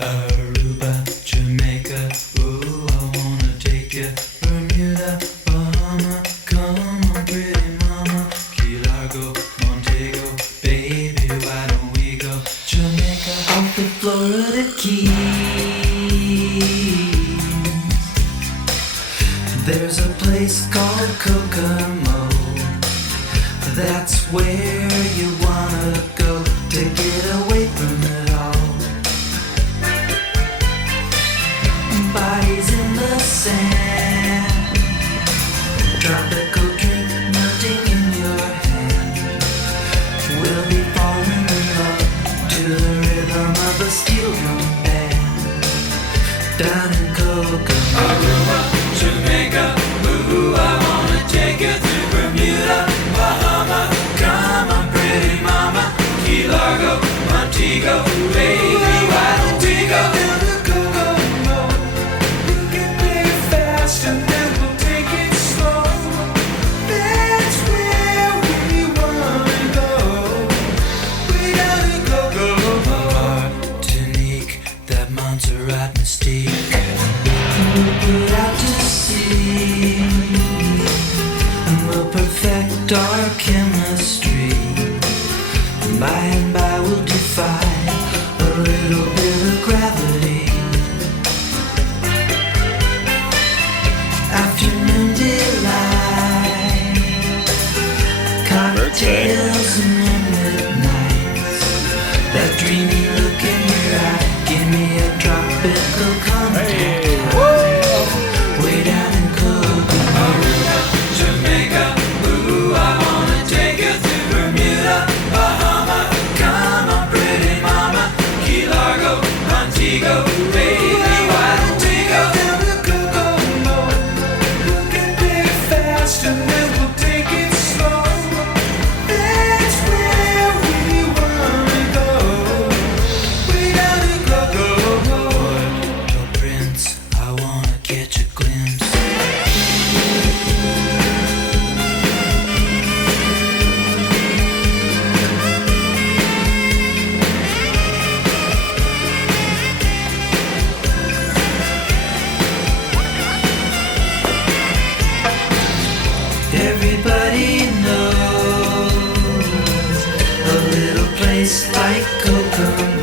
Aruba, Jamaica, ooh, I wanna take ya. Bermuda, Bahama, come on, pretty mama. Key Largo, Montego, baby, why don't we go? Jamaica, off the Florida Keys. There's a place called Kokomo. That's where you wanna go to get away from it all. Bodies in the sand, tropical drink melting in your hand. We'll be falling in love to the rhythm of a steel drum band. Down in Kokomo, Aruba, Jamaica, ooh, I wanna take you to Bermuda, Bahama, come on, pretty mama. Key Largo, Montego, baby, why don't we go? And then we'll take it slow. That's where we wanna go. We gotta go. Martinique, that Montserrat mystique. We'll put out to sea, and we'll perfect our chemistry. By and by we'll defy a little bit of gravity. Afternoon delight, cocktails and moonlit nights. That dreamy look in your eye, give me a tropical contact. Way down in Kokomo, Aruba, Jamaica, ooh, I wanna take you to Bermuda, Bahama, come on, pretty mama. Key Largo, Montego, baby, why don't we go? And then we'll take it slow. That's where we wanna go. We gotta go. Puerto Prince, I wanna catch a glimpse. Everybody knows a little place like Kokomo.